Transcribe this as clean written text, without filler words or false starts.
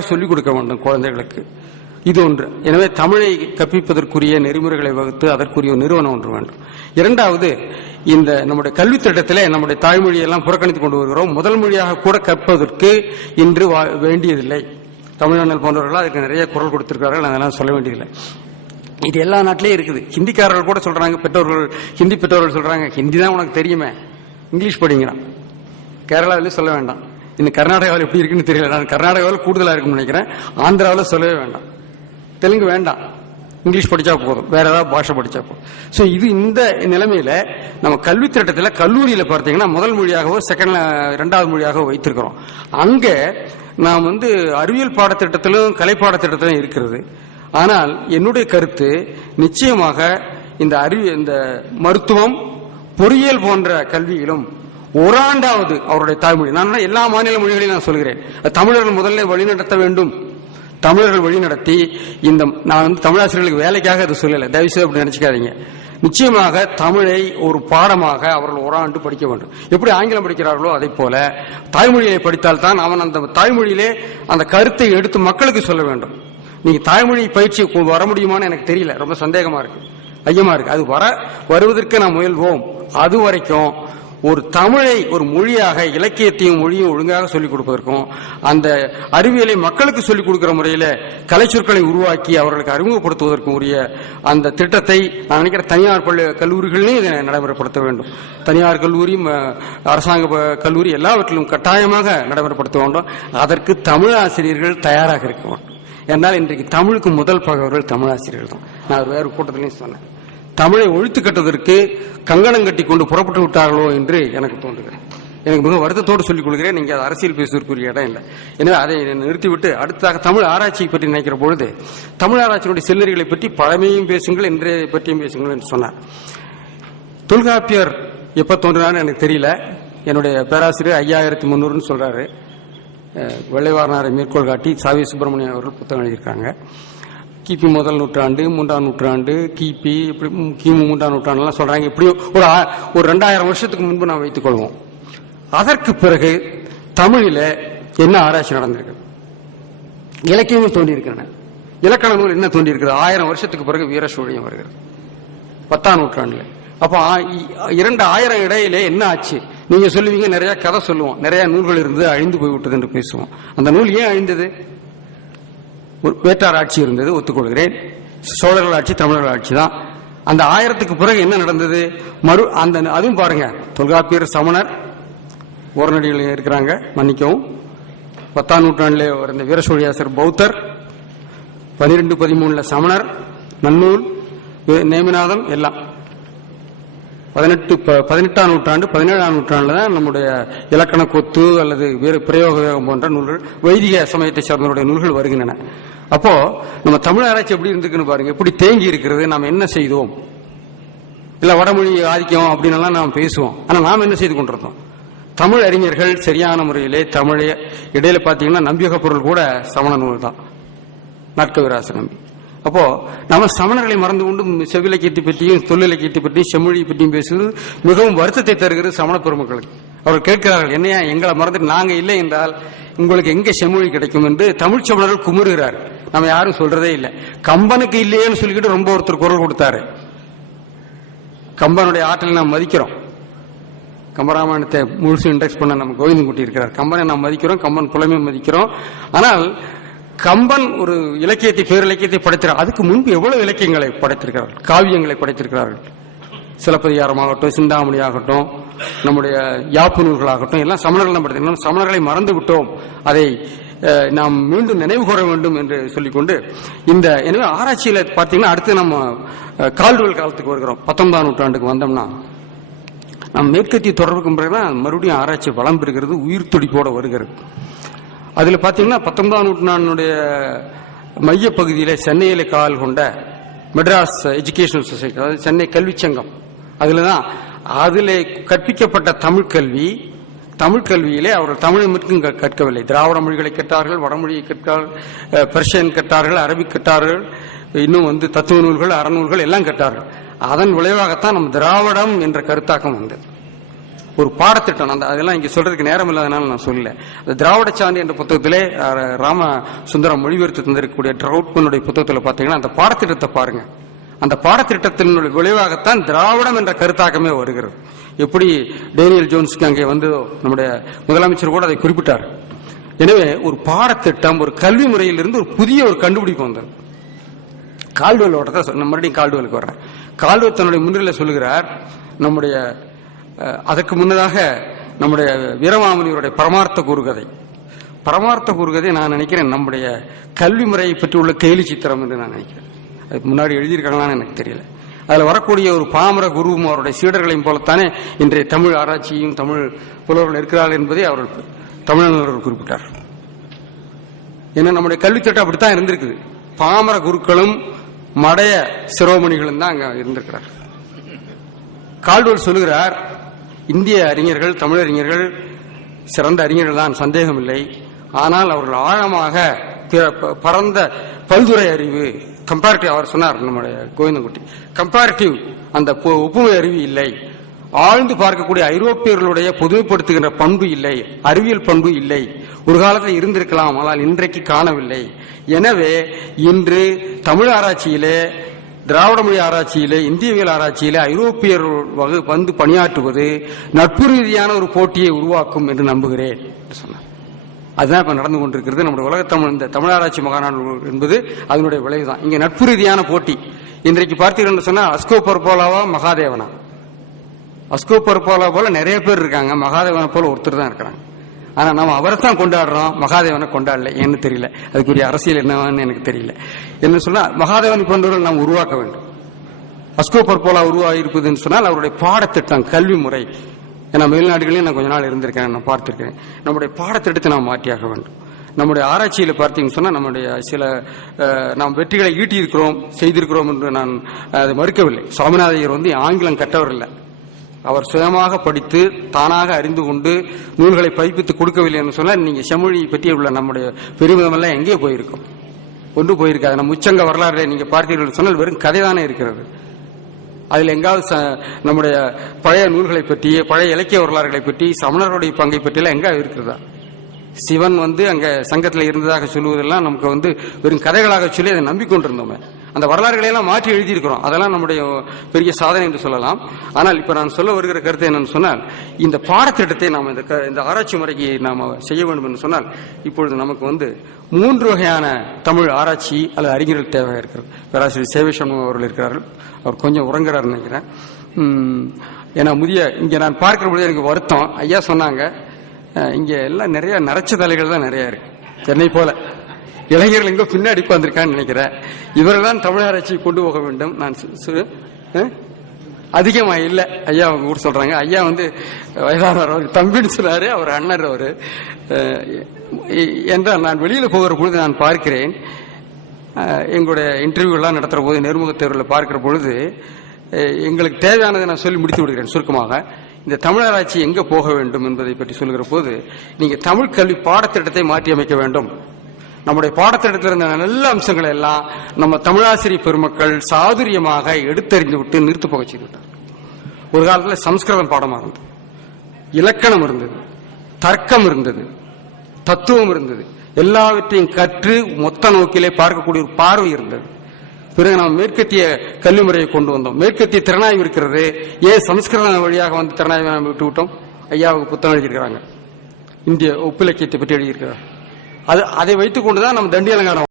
சொல்லிக் கொடுக்க வேண்டும் குழந்தைகளுக்கு. இது ஒன்று. எனவே தமிழை கற்பிப்பதற்குரிய நெறிமுறைகளை வகுத்து அதற்குரிய நிறுவனம் ஒன்று வேண்டும். இரண்டாவது, இந்த நம்முடைய கல்வி திட்டத்திலே நம்முடைய தாய்மொழியெல்லாம் புறக்கணித்துக் கொண்டு வருகிறோம். முதல் மொழியாக கூட கற்பதற்கு இன்று வேண்டியதில்லை. தமிழர்கள் போன்றவர்கள் அதுக்கு நிறைய குரல் கொடுத்திருக்கிறார்கள். அதெல்லாம் சொல்ல வேண்டியதில்லை. இது எல்லா நாட்டிலேயும் இருக்குது. ஹிந்திக்காரர்கள் கூட சொல்றாங்க, பெற்றோர்கள் ஹிந்தி பெற்றோர்கள் சொல்றாங்க, ஹிந்தி தான் உனக்கு தெரியுமே, இங்கிலீஷ் படிங்கிறான். கேரளாவிலேயும் சொல்ல வேண்டாம். இன்னும் கர்நாடகாவில் எப்படி இருக்குன்னு தெரியல. நான் கர்நாடகாவில் கூடுதலா இருக்குன்னு நினைக்கிறேன். ஆந்திராவில் சொல்லவே வேண்டாம். தெலுங்கு வேண்டாம், இங்கிலீஷ் படிச்சா போதும், வேற ஏதாவது பாஷை படிச்சா போதும். சோ இது இந்த நிலைமையில நம்ம கல்வி திட்டத்தில் கல்லூரியில பார்த்தீங்கன்னா முதல் மொழியாகவோ இரண்டாவது மொழியாகவோ வைத்திருக்கிறோம். அங்க நாம் அறிவியல் பாடத்திட்டத்திலும் கலை பாடத்திட்டத்திலும் இருக்கிறது. ஆனால் என்னுடைய கருத்து நிச்சயமாக இந்த மருத்துவம் பொறியியல் போன்ற கல்வியிலும் ஓராண்டாவது அவருடைய தாய்மொழி, நான் எல்லா மாநில மொழிகளையும் நான் சொல்கிறேன், தமிழர்கள் முதல்ல வழிநடத்த வேண்டும். தமிழர்கள் வழிநடத்தி நான் தமிழாசிரியர்களுக்கு வேலைக்காக அதை சொல்லல, தயவுசெய்து அப்படி நினைச்சுக்காதீங்க. நிச்சயமாக தமிழை ஒரு பாடமாக அவர்கள் ஓராண்டு படிக்க வேண்டும். எப்படி ஆங்கிலம் படிக்கிறார்களோ அதே போல தாய்மொழியை படித்தால்தான் அவன் அந்த தாய்மொழியிலே அந்த கருத்தை எடுத்து மக்களுக்கு சொல்ல வேண்டும். நீங்க தாய்மொழி பயிற்சி வர முடியுமான்னு எனக்கு தெரியல, ரொம்ப சந்தேகமா இருக்கு, ஐயமா இருக்கு. அது வருவதற்கு நாம் முயல்வோம். அது வரைக்கும் ஒரு தமிழை ஒரு மொழியாக இலக்கியத்தையும் மொழியும் ஒழுங்காக சொல்லிக் கொடுப்பதற்கும் அந்த அறிவியலை மக்களுக்கு சொல்லிக் கொடுக்கிற முறையில கலை சொற்களை உருவாக்கி அவர்களுக்கு அறிமுகப்படுத்துவதற்கும் உரிய அந்த திட்டத்தை நான் நினைக்கிற தனியார் கல்லூரிகளிலும் இதை நடைமுறைப்படுத்த வேண்டும். தனியார் கல்லூரி, அரசாங்க கல்லூரி எல்லாவற்றிலும் கட்டாயமாக நடைமுறைப்படுத்த வேண்டும். அதற்கு தமிழ் ஆசிரியர்கள் தயாராக இருக்க வேண்டும். என்னால் இன்றைக்கு தமிழுக்கு முதல் பகவர்கள் தமிழ் ஆசிரியர்கள் தான். நான் வேறு கூட்டத்திலையும் சொன்னேன், தமிழை ஒழித்து கட்டுவதற்கு கங்கணம் கட்டி கொண்டு புறப்பட்டு விட்டார்களோ என்று எனக்கு தோன்றுகிறேன். எனக்கு மிக வருத்தத்தோடு சொல்லிக் கொள்கிறேன். நீங்க அது அரசியல் பேசுவதற்குரிய இடம் இல்லை. எனவே அதை நிறுத்திவிட்டு அடுத்ததாக தமிழ் ஆராய்ச்சியை பற்றி நினைக்கிற பொழுது தமிழ் ஆராய்ச்சியினுடைய செல்லறிகளை பற்றி பழமையும் பேசுங்கள், இன்றைய பற்றியும் பேசுங்கள் என்று சொன்னார். தொல்காப்பியர் எப்ப தோன்றினார்னு எனக்கு தெரியல. என்னுடைய பேராசிரியர் 5300 சொல்றாரு. வெள்ளைவாரனாரை மேற்கோள் காட்டி சாவி சுப்பிரமணியன் அவர்கள் புத்தகம் எழுதியிருக்காங்க. கிபி முதல் நூற்றாண்டு, 3ஆம் நூற்றாண்டு, கிபி இப்படி கிமு 3ஆம் நூற்றாண்டுலாம் சொல்றாங்க. இப்படி ஒரு 2000 வருஷத்துக்கு முன்பு நாம் வைத்துக் கொள்வோம். அதற்கு பிறகு தமிழில என்ன ஆராய்ச்சி நடந்திருக்கு? இலக்கியங்கள் தோன்றியிருக்கின்றன. இலக்கண நூல் என்ன தோன்றியிருக்கிறது? 1000 வருஷத்துக்கு பிறகு வீரசூழியம் வருகிறது 10ஆம் நூற்றாண்டுல. அப்ப 2000 இடையிலே என்ன ஆச்சு? நீங்க சொல்லுவீங்க நிறைய கதை சொல்லுவோம், நிறைய நூல்கள் இருந்து அழிந்து போய்விட்டது என்று பேசுவோம். அந்த நூல் ஏன் அழிந்தது? வேட்டார் ஆட்சி இருந்தது, ஒத்துக்கொள்கிறேன். சோழர்கள் ஆட்சி, தமிழர்கள் ஆட்சி தான். அந்த 1000க்கு பிறகு என்ன நடந்தது? அதுவும் பாருங்க, தொல்காப்பியர் சமணர் ஓரநடிகள் இருக்கிறாங்க, மன்னிக்கவும். 10ஆம் நூற்றாண்டிலே இருந்த வீரசோழியாசர் பௌத்தர், 12, 13 சமணர், நன்னூல், நேமிநாதம் எல்லாம் 18ஆம் நூற்றாண்டு 17ஆம் நூற்றாண்டுல தான் நம்முடைய இலக்கண கொத்து அல்லது வேறு பிரயோகம் போன்ற நூல்கள், வைதிக சமயத்தை சார்ந்தவருடைய நூல்கள் வருகின்றன. அப்போ நம்ம தமிழ் ஆராய்ச்சி எப்படி இருந்துக்குன்னு பாருங்க, எப்படி தேங்கி இருக்கிறது. நாம் என்ன செய்தோம்? இல்ல வடமொழி ஆதிக்கம் அப்படின்னு நாம் பேசுவோம். ஆனா நாம் என்ன செய்து கொண்டிருந்தோம்? தமிழ் அறிஞர்கள் சரியான முறையிலே தமிழை இடையில பாத்தீங்கன்னா நம்பியக பொருள் கூட சமண நூல் தான், நாட்கவிராச நம்பி. அப்போ நம்ம சமணர்களை மறந்து கொண்டு செவ்விலக்கியத்தை பற்றியும் தொழிலக்கியத்தை பற்றியும் செம்மொழியை பற்றியும் பேசுவது மிகவும் வருத்தத்தை தருகிறது சமண பெருமக்களுக்கு. அவர்கள் கேட்கிறார்கள், என்னையா எங்களை மறந்துட்டு நாங்க இல்லை என்றால் உங்களுக்கு எங்க செம்மொழி கிடைக்கும் என்று தமிழ் சமணர்கள் குமுறுகிறார். நம்ம யாரும் சொல்றதே இல்லை. கம்பனுக்கு இல்லையேன்னு சொல்லிக்கிட்டு ரொம்ப ஒருத்தர் குரல் கொடுத்தாரு. கம்பனுடைய ஆற்றலை நாம் மதிக்கிறோம். கம்பராமாயணத்தை முழுசு இண்டெக்ஸ் பண்ண நம்ம கோவிந்தன் குட்டி இருக்கிறார். கம்பனை நாம் மதிக்கிறோம், கம்பன் புலமை மதிக்கிறோம். ஆனால் கம்பன் ஒரு இலக்கியத்தை, பேரிலக்கியத்தை படைத்திருக்கிறார். அதுக்கு முன்பு எவ்வளவு இலக்கியங்களை படைத்திருக்கிறார்கள், காவியங்களை படைத்திருக்கிறார்கள். சிலப்பதிகாரமாகட்டும், சிந்தாமணி ஆகட்டும், நம்முடைய யாப்பு நூல்களாகட்டும், எல்லாம் சமணர்கள் தான் படைத்திருக்கிறோம். சமணர்களை மறந்து விட்டோம், அதை நாம் மீண்டும் நினைவு கூற வேண்டும் என்று சொல்லிக்கொண்டு எனவே ஆராய்ச்சியில பார்த்தீங்கன்னா அடுத்து நம்ம கால்டுவெல் காலத்துக்கு வருகிறோம். 19ஆம் நூற்றாண்டுக்கு வந்தோம்னா நம் மேற்கத்திய தொடர்புக்கு பிறகுதான் மறுபடியும் ஆராய்ச்சி வளம் பெறுகிறது, உயிர் துடிப்போட வருகிறது. அதுல பாத்தீங்கன்னா 19ஆம் நூற்றாண்டுடைய மைய பகுதியில சென்னையில கால் கொண்ட மெட்ராஸ் எஜுகேஷனல் சொசைட்டி, அதாவது சென்னை கல்வி சங்கம், அதுல கற்பிக்கப்பட்ட தமிழ் கல்வியிலே அவர்கள் தமிழை மட்டும் கற்கவில்லை. திராவிட மொழிகளை கற்றார்கள், வடமொழியை கற்றார்கள், பெர்ஷியன் கற்றார்கள், அரபிக் கற்றார்கள், இன்னும் தத்துவ நூல்கள், அறநூல்கள் எல்லாம் கற்றார்கள். அதன் விளைவாகத்தான் நம்ம திராவிடம் என்ற கருத்தாக்கம் வந்தது. ஒரு பாடத்திட்டம். அதெல்லாம் இங்க சொல்றதுக்கு நேரம் இல்லாதனால நான் சொல்லல. திராவிட சாந்தி என்ற புத்தகத்திலே ராமசுந்தரம் மொழிபெயர்த்து தந்திருக்கக்கூடிய ட்ரவுட்மனுடைய புத்தகத்தில் பாத்தீங்கன்னா அந்த பாடத்திட்டத்தை பாருங்க. அந்த பாடத்திட்டத்தினுடைய விளைவாகத்தான் திராவிடம் என்ற கருத்தாக்கமே வருகிறது. எப்படி டேனியல் ஜோன்ஸ்க்கு அங்கே வந்து நம்முடைய முதலமைச்சர் கூட அதை குறிப்பிட்டார். எனவே ஒரு பாடத்திட்டம், ஒரு கல்வி முறையிலிருந்து ஒரு புதிய ஒரு கண்டுபிடிப்பு வந்தது. கால்டுவெல் ஓட்டத்தை மறுபடியும் கால்டுவெலுக்கு வர்றேன். கால்டுவெல் தன்னுடைய முன்னிலையில் சொல்லுகிறார், நம்முடைய அதற்கு முன்னதாக நம்முடைய வீரமாமுனிவருடைய பரமார்த்த குறுகதை. பரமார்த்த குறுகதை நான் நினைக்கிறேன் நம்முடைய கல்வி முறையை பற்றி உள்ள கேலி சித்திரம் என்று நான் நினைக்கிறேன். அதுக்கு முன்னாடி எழுதியிருக்காங்களான்னு எனக்கு தெரியல. அதில் வரக்கூடிய ஒரு பாமர குருவும் அவருடைய சீடர்களையும் போலத்தானே இன்றைய தமிழ் ஆராய்ச்சியும் தமிழ் புலவர்கள் இருக்கிறார்கள் என்பதை அவர்கள் தமிழர்கள் குறிப்பிட்டார். ஏன்னா நம்முடைய கல்வித்திட்டம் அப்படித்தான் இருந்திருக்குது. பாமர குருக்களும் மடைய சிரோமணிகளும் தான் அங்க இருந்திருக்கிறார். கால்டுவெல் சொல்லுகிறார், இந்திய அறிஞர்கள், தமிழறிஞர்கள் சிறந்த அறிஞர்கள் தான், சந்தேகம் இல்லை. ஆனால் அவர்கள் ஆழமாக பரந்த பல்துறை அறிவு, கம்பேரிட்டிவ், அவர் சொன்னார் நம்முடைய கோவிந்தன்குட்டி, கம்பேரிட்டிவ் அந்த ஒப்புமை அறிவு இல்லை. ஆழ்ந்து பார்க்கக்கூடிய ஐரோப்பியர்களுடைய பொதுமைப்படுத்துகின்ற பண்பு இல்லை, அறிவியல் பண்பு இல்லை. ஒரு காலத்தில் இருந்திருக்கலாம், ஆனால் இன்றைக்கு காணவில்லை. எனவே இன்று தமிழ் ஆராய்ச்சியிலே, திராவிட மொழி ஆராய்ச்சியிலே, இந்தியவியல் ஆராய்ச்சியிலே ஐரோப்பியர் வந்து பணியாற்றுவது நட்பு ரீதியான ஒரு போட்டியை உருவாக்கும் என்று நம்புகிறேன் சொன்னார். அதுதான் இப்ப நடந்து கொண்டிருக்கிறது. நம்முடைய உலகத்தமிழ் இந்த தமிழ் ஆராய்ச்சி மகாநாடு என்பது அதனுடைய விளைவுதான். இங்க நட்பு ரீதியான போட்டி. இன்றைக்கு பார்த்தீர்கள் சொன்னா அஸ்கோ பர்போலாவா மகாதேவனா? அஸ்கோ பர்போலா போல நிறைய பேர் இருக்காங்க, மகாதேவனை போல ஒருத்தர் தான் இருக்கிறாங்க. ஆனா நம்ம அவரை தான் கொண்டாடுறோம், மகாதேவனை கொண்டாடல. ஏன்னு தெரியல, அதுக்குரிய அரசியல் என்னன்னு எனக்கு தெரியல. என்ன சொன்னா மகாதேவனை போன்றவர்கள் நாம் உருவாக்க வேண்டும். அஸ்கோ பர்போலா உருவாகி இருப்பதுன்னு சொன்னால் அவருடைய பாடத்திட்டம், கல்வி முறை. ஏன்னா மேல்நாடுகளையும் நான் கொஞ்ச நாள் இருந்திருக்கேன், நான் பார்த்திருக்கேன். நம்முடைய பாடத்திட்டத்தை நாம் மாற்றியாக வேண்டும். நம்முடைய ஆராய்ச்சியில் பார்த்தீங்கன்னு சொன்னா நம்முடைய சில நாம் வெற்றிகளை ஈட்டியிருக்கிறோம், செய்திருக்கிறோம் என்று நான் அதை மறுக்கவில்லை. சுவாமிநாத ஐயர் வந்து ஆங்கிலம் கற்றவர் இல்லை. அவர் சுயமாக படித்து தானாக அறிந்து கொண்டு நூல்களை பதிப்பித்து கொடுக்கவில்லை என்று சொன்னால் நீங்க செம்மொழியை பற்றி உள்ள நம்முடைய பெருமிதம் எல்லாம் எங்கே போயிருக்கும்? ஒன்று போயிருக்காது. நம்ம உச்சங்க வரலாறு நீங்க பார்த்தீர்கள் சொன்னால் வெறும் கதைதானே இருக்கிறது. அதில் எங்காவது நம்முடைய பழைய நூல்களை பற்றி, பழைய இலக்கிய வரலாறுகளை பற்றி, சமணருடைய பங்கை பற்றியெல்லாம் எங்காவது இருக்கிறதா? சிவன் வந்து அங்க சங்கத்தில் இருந்ததாக சொல்லுவதெல்லாம் நமக்கு வந்து வெறும் கதைகளாக சொல்லி அதை நம்பிக்கொண்டிருந்தோமே. அந்த வரலாறுகளை எல்லாம் மாற்றி எழுதியிருக்கிறோம். அதெல்லாம் நம்முடைய பெரிய சாதனை என்று சொல்லலாம். ஆனால் இப்ப நான் சொல்ல வருகிற கருத்து என்னன்னு சொன்னால், இந்த பாடத்திட்டத்தை நாம் இந்த ஆராய்ச்சி முறைக்கு நாம் செய்ய வேண்டும் என்று சொன்னால், இப்பொழுது நமக்கு வந்து 3 வகையான தமிழ் ஆராய்ச்சி அல்லது அறிஞர்கள் தேவை இருக்கிறது. பேராசிரியர் சேவைசண்முகம் அவர்கள் இருக்கிறார்கள். அவர் கொஞ்சம் உறங்குறார் நினைக்கிறேன். ஏன்னா இங்க நான் பார்க்கிற பொழுது எனக்கு வருத்தம். ஐயா சொன்னாங்க, இங்க எல்லாம் நிறைய நரைச்ச தலைகள் தான் நிறைய இருக்கு. என்னை போல இளைஞர்கள் எங்கோ பின்னாடி உட்கார்ந்திருக்கான்னு நினைக்கிறேன். இவர்கள் தான் தமிழ் ஆராய்ச்சியை கொண்டு போக வேண்டும். நான் அதிகமா இல்ல ஐயா அவங்க கூட சொல்றாங்க. ஐயா வந்து வயதானவர், அவர் தம்பின்னு சொன்னாரு, அவர் அண்ணர் அவரு. என்றால் நான் வெளியில போகிற பொழுது நான் பார்க்கிறேன், எங்களுடைய இன்டர்வியூ எல்லாம் நடத்துற போது, நேர்முக தேர்வில் பார்க்கிற பொழுது எங்களுக்கு தேவையானதை நான் சொல்லி முடித்து விடுகிறேன் சுருக்கமாக. இந்த தமிழ் ஆராய்ச்சி எங்க போக வேண்டும் என்பதை பற்றி சொல்லுகிற போது, நீங்க தமிழ் கல்வி பாடத்திட்டத்தை மாற்றி அமைக்க வேண்டும். நம்முடைய பாடத்திட்டத்தில் இருந்த நல்ல அம்சங்களை எல்லாம் நம்ம தமிழாசிரியர் பெருமக்கள் சாதுரியமாக எடுத்தறிந்து விட்டு நிறுத்து போக செய்துவிட்டார். ஒரு காலத்தில் சம்ஸ்கிருதம் பாடமாக இருந்தது, இலக்கணம் இருந்தது, தர்க்கம் இருந்தது, தத்துவம் இருந்தது. எல்லாவற்றையும் கற்று மொத்த நோக்கிலே பார்க்கக்கூடிய ஒரு பார்வை இருந்தது. பிறகு நாம் மேற்கத்திய கல்வி முறையை கொண்டு வந்தோம். மேற்கத்திய திறனாய்வு இருக்கிறது. ஏன் சமஸ்கிருதம் வழியாக வந்து திறனாய்வை நாம் விட்டு விட்டோம்? ஐயாவுக்கு புத்தகம் எழுதியிருக்கிறாங்க, இந்திய ஒப்பிலக்கியத்தை பற்றி எழுதியிருக்கிறார். அதை வைத்துக் கொண்டுதான் நம்ம தண்டி அலங்காரம்